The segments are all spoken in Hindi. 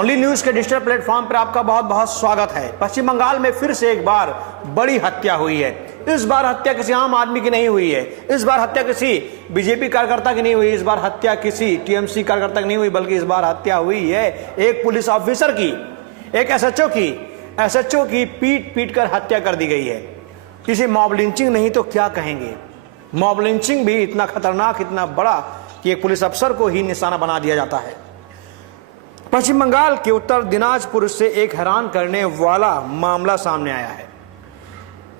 ओनली न्यूज के डिजिटल प्लेटफॉर्म पर आपका बहुत बहुत स्वागत है। पश्चिम बंगाल में फिर से एक बार बड़ी हत्या हुई है। इस बार हत्या किसी आम आदमी की नहीं हुई है। इस बार हत्या किसी बीजेपी कार्यकर्ता की नहीं हुई। इस बार हत्या किसी टीएमसी कार्यकर्ता की नहीं हुई, बल्कि इस बार हत्या हुई है एक पुलिस ऑफिसर की, एक एसएचओ की पीट पीट कर हत्या कर दी गई है। किसी मॉब लिंचिंग नहीं तो क्या कहेंगे। मॉब लिंचिंग भी इतना खतरनाक, इतना बड़ा कि एक पुलिस अफसर को ही निशाना बना दिया जाता है। पश्चिम बंगाल के उत्तर दिनाजपुर से एक हैरान करने वाला मामला सामने आया है।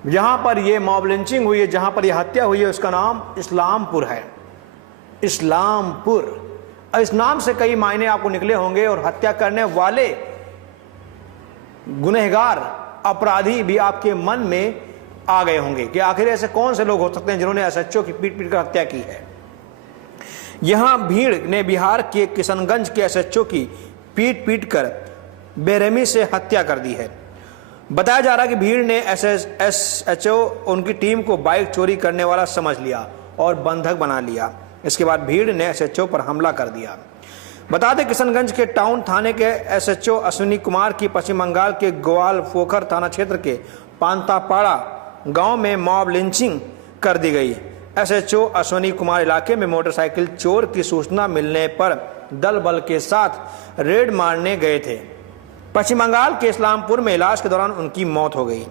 जहां पर यह मॉब लिंचिंग हुई है, जहां पर यह हत्या हुई है, उसका नाम इस्लामपुर है। इस्लामपुर, इस नाम से कई मायने आपको निकले होंगे और हत्या करने वाले गुनहगार अपराधी भी आपके मन में आ गए होंगे कि आखिर ऐसे कौन से लोग हो सकते हैं जिन्होंने एसएचओ की पीट पीट कर हत्या की है। यहां भीड़ ने बिहार के किशनगंज के एसएचओ की पीट पीट कर बेरहमी से हत्या कर दी है। बताया जा रहा है कि भीड़ ने एसएचओ उनकी टीम को बाइक चोरी करने वाला समझ लिया और बंधक बना लिया। इसके बाद भीड़ ने एसएचओ पर हमला कर दिया। बता दें, किशनगंज के टाउन थाने के एसएचओ अश्विनी कुमार की पश्चिम बंगाल के ग्वालफोखर थाना क्षेत्र के पांतापाड़ा गांव में मॉब लिंचिंग कर दी गई। एसएचओ अश्विनी कुमार इलाके में मोटरसाइकिल चोर की सूचना मिलने पर दल बल के साथ रेड मारने गए थे। पश्चिम बंगाल के इस्लामपुर में इलाज के दौरान उनकी मौत हो गई।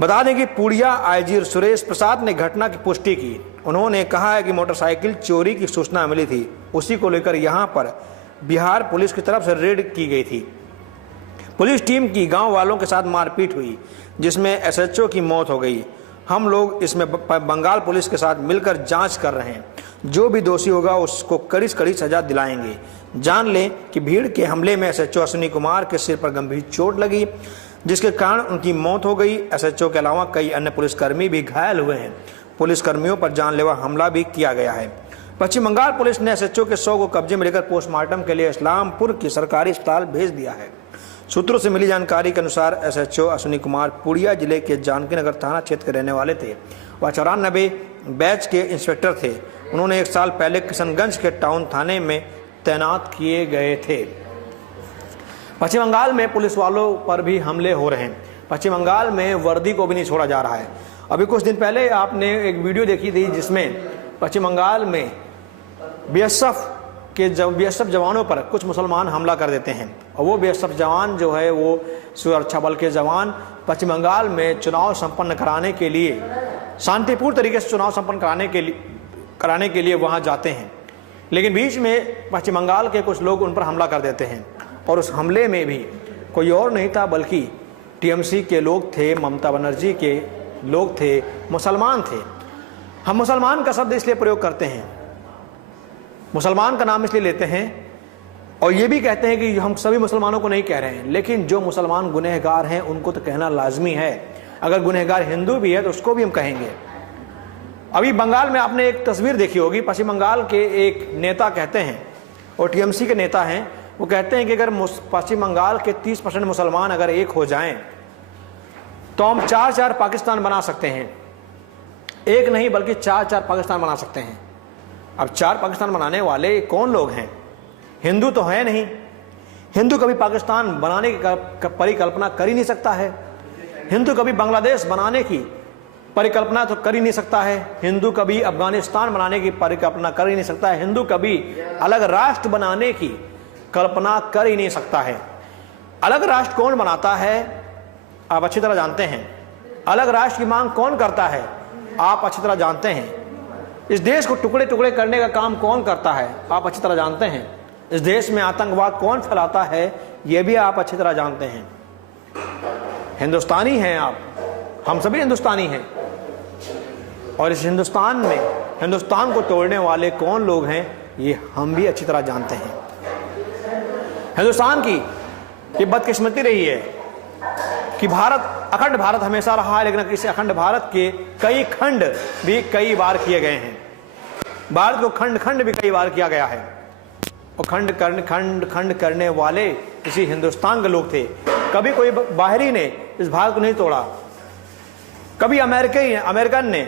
बता दें कि पुड़िया आईजी सुरेश प्रसाद ने घटना की पुष्टि की। उन्होंने कहा है कि मोटरसाइकिल चोरी की सूचना मिली थी, उसी को लेकर यहां पर बिहार पुलिस की तरफ से रेड की गई थी। पुलिस टीम की गांव वालों के साथ मारपीट हुई, जिसमें एसएचओ की मौत हो गई। हम लोग इसमें बंगाल पुलिस के साथ मिलकर जांच कर रहे हैं। जो भी दोषी होगा उसको कड़ी से कड़ी सजा दिलाएंगे। जान लें कि भीड़ के हमले में एसएचओ अश्विनी कुमार के सिर पर गंभीर चोट लगी, जिसके कारण उनकी मौत हो गई। एसएचओ के अलावा कई अन्य पुलिसकर्मी भी घायल हुए हैं। पुलिसकर्मियों पर जानलेवा हमला भी किया गया है। पश्चिम बंगाल पुलिस ने एसएचओ के शव को कब्जे में लेकर पोस्टमार्टम के लिए इस्लामपुर की सरकारी अस्पताल भेज दिया है। सूत्रों से मिली जानकारी के अनुसार एसएचओ अश्विनी कुमार पुड़िया जिले के जानकी नगर थाना क्षेत्र के रहने वाले थे। वह 94 बैच के इंस्पेक्टर थे। उन्होंने 1 साल पहले किशनगंज के टाउन थाने में तैनात किए गए थे। पश्चिम बंगाल में पुलिस वालों पर भी हमले हो रहे हैं। पश्चिम बंगाल में वर्दी को भी नहीं छोड़ा जा रहा है। अभी कुछ दिन पहले आपने एक वीडियो देखी थी जिसमें पश्चिम बंगाल में बीएसएफ जवानों पर कुछ मुसलमान हमला कर देते हैं और वो बीएसएफ जवान जो है वो सुरक्षा बल के जवान पश्चिम बंगाल में चुनाव संपन्न कराने के लिए, शांतिपूर्ण तरीके से चुनाव संपन्न कराने के लिए वहां जाते हैं। लेकिन बीच में पश्चिम बंगाल के कुछ लोग उन पर हमला कर देते हैं और उस हमले में भी कोई और नहीं था बल्कि टीएमसी के लोग थे, ममता बनर्जी के लोग थे, मुसलमान थे। हम मुसलमान का शब्द इसलिए प्रयोग करते हैं, मुसलमान का नाम इसलिए लेते हैं और ये भी कहते हैं कि हम सभी मुसलमानों को नहीं कह रहे हैं, लेकिन जो मुसलमान गुनहगार हैं उनको तो कहना लाजमी है। अगर गुनहगार हिंदू भी है तो उसको भी हम कहेंगे। अभी बंगाल में आपने एक तस्वीर देखी होगी। पश्चिम बंगाल के एक नेता कहते हैं और टीएमसी के नेता हैं, वो कहते हैं कि अगर पश्चिम बंगाल के 30% मुसलमान अगर एक हो जाएं तो हम 4-4 पाकिस्तान बना सकते हैं। एक नहीं बल्कि 4-4 पाकिस्तान बना सकते हैं। अब 4 पाकिस्तान बनाने वाले कौन लोग हैं? हिंदू तो है नहीं। हिंदू कभी पाकिस्तान बनाने की परिकल्पना कर ही नहीं सकता है। हिंदू कभी बांग्लादेश बनाने की परिकल्पना तो कर ही नहीं सकता है। हिंदू कभी अफगानिस्तान बनाने की परिकल्पना कर ही नहीं सकता है। हिंदू कभी अलग राष्ट्र बनाने की कल्पना कर ही नहीं सकता है। अलग राष्ट्र कौन बनाता है आप अच्छी तरह जानते हैं। अलग राष्ट्र की मांग कौन करता है आप अच्छी तरह जानते हैं। इस देश को टुकड़े टुकड़े करने का काम कौन करता है आप अच्छी तरह जानते हैं। इस देश में आतंकवाद कौन फैलाता है यह भी आप अच्छी तरह जानते हैं। हिंदुस्तानी हैं आप, हम सभी हिंदुस्तानी हैं और इस हिंदुस्तान में हिंदुस्तान को तोड़ने वाले कौन लोग हैं ये हम भी अच्छी तरह जानते हैं। हिंदुस्तान की ये बदकिस्मती रही है कि अखंड भारत हमेशा रहा है, लेकिन इस अखंड भारत के कई खंड भी कई बार किए गए हैं। भारत को खंड खंड भी कई बार किया गया है और खंड करने वाले इसी हिंदुस्तान के लोग थे। कभी कोई बाहरी ने इस भारत को नहीं तोड़ा, कभी अमेरिकन ने,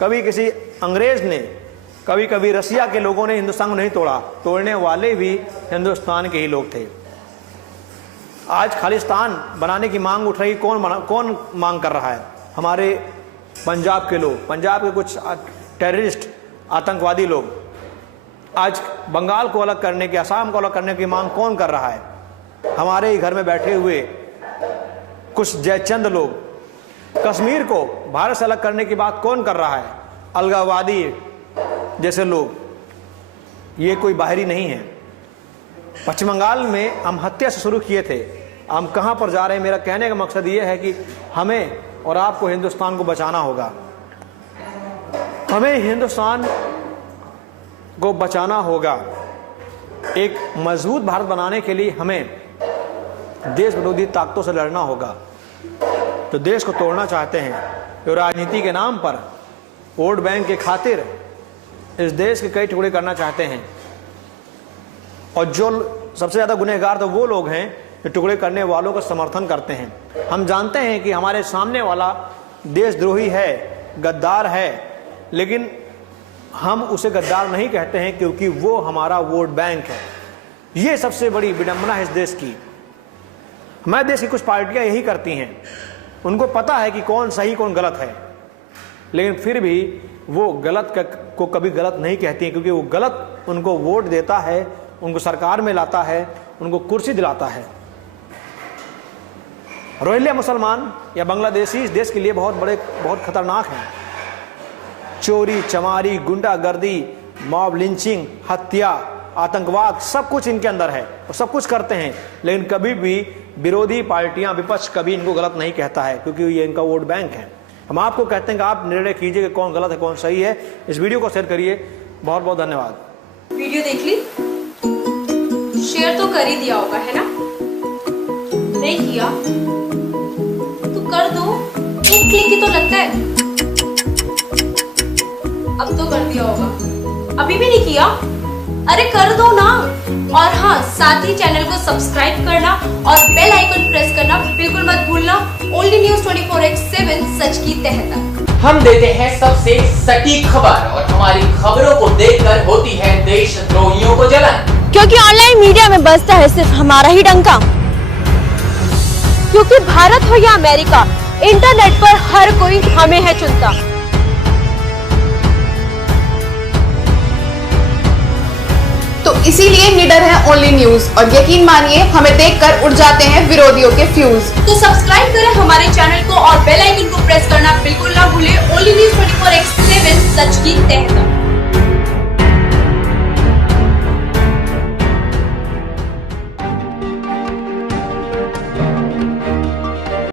कभी किसी अंग्रेज ने कभी कभी रसिया के लोगों ने हिंदुस्तान को नहीं तोड़ा, तोड़ने वाले भी हिंदुस्तान के ही लोग थे। आज खालिस्तान बनाने की मांग उठ रही, कौन मांग कर रहा है? हमारे पंजाब के लोग, पंजाब के कुछ टेररिस्ट आतंकवादी लोग। आज बंगाल को अलग करने की, असम को अलग करने की मांग कौन कर रहा है? हमारे ही घर में बैठे हुए कुछ जयचंद लोग। कश्मीर को भारत से अलग करने की बात कौन कर रहा है? अलगाववादी जैसे लोग। ये कोई बाहरी नहीं है। पश्चिम बंगाल में हम हत्या से शुरू किए थे, हम कहां पर जा रहे हैं? मेरा कहने का मकसद ये है कि हमें और आपको हिंदुस्तान को बचाना होगा। हमें हिंदुस्तान को बचाना होगा। एक मजबूत भारत बनाने के लिए हमें देश विरोधी ताकतों से लड़ना होगा। तो देश को तोड़ना चाहते हैं, तो राजनीति के नाम पर, वोट बैंक के खातिर इस देश के कई टुकड़े करना चाहते हैं। और जो सबसे ज़्यादा गुनहगार तो वो लोग हैं जो टुकड़े करने वालों का समर्थन करते हैं। हम जानते हैं कि हमारे सामने वाला देशद्रोही है, गद्दार है, लेकिन हम उसे गद्दार नहीं कहते हैं क्योंकि वो हमारा वोट बैंक है। ये सबसे बड़ी विडंबना है इस देश की। हमारे देश की कुछ पार्टियां यही करती हैं, उनको पता है कि कौन सही कौन गलत है, लेकिन फिर भी वो गलत को कभी गलत नहीं कहती हैं, क्योंकि वो गलत उनको वोट देता है, उनको सरकार में लाता है, उनको कुर्सी दिलाता है। रोहिंग्या मुसलमान या बांग्लादेशी इस देश के लिए बहुत खतरनाक हैं। चोरी चमारी, गुंडागर्दी, मॉब लिंचिंग, हत्या, आतंकवाद, सब कुछ इनके अंदर है और सब कुछ करते हैं। लेकिन कभी भी विरोधी पार्टियां, विपक्ष कभी इनको गलत नहीं कहता है, क्योंकि ये इनका वोट बैंक है। हम आपको कहते हैं कि आप निर्णय कीजिए कि कौन गलत है कौन सही है। इस वीडियो को शेयर करिए। बहुत बहुत धन्यवाद। वीडियो देख ली, शेयर तो कर ही दिया होगा, है ना? नहीं किया तो कर दो, एक क्लिक ही तो लगता है। अब तो कर दिया होगा, अभी भी नहीं किया? अरे कर दो ना। और हाँ, साथ ही चैनल को सब्सक्राइब करना और बेल आइकन प्रेस करना बिल्कुल मत भूलना। ओनली न्यूज़ 24/7, सच की तह तक। हम देते हैं सबसे सटीक खबर और हमारी खबरों को देखकर होती है देशद्रोहियों को जलन। क्योंकि ऑनलाइन मीडिया में बजता है सिर्फ हमारा ही डंका। क्योंकि भारत हो या अमेरिका, इंटरनेट पर हर कोई हमें है चुनता। तो इसीलिए निडर है ओनली न्यूज, और यकीन मानिए हमें देखकर उड़ जाते हैं विरोधियों के फ्यूज। तो सब्सक्राइब करें हमारे चैनल को और बेल आइकन को प्रेस करना बिल्कुल ना भूलें। ओनली न्यूज़ 24/7, सच की तह तक।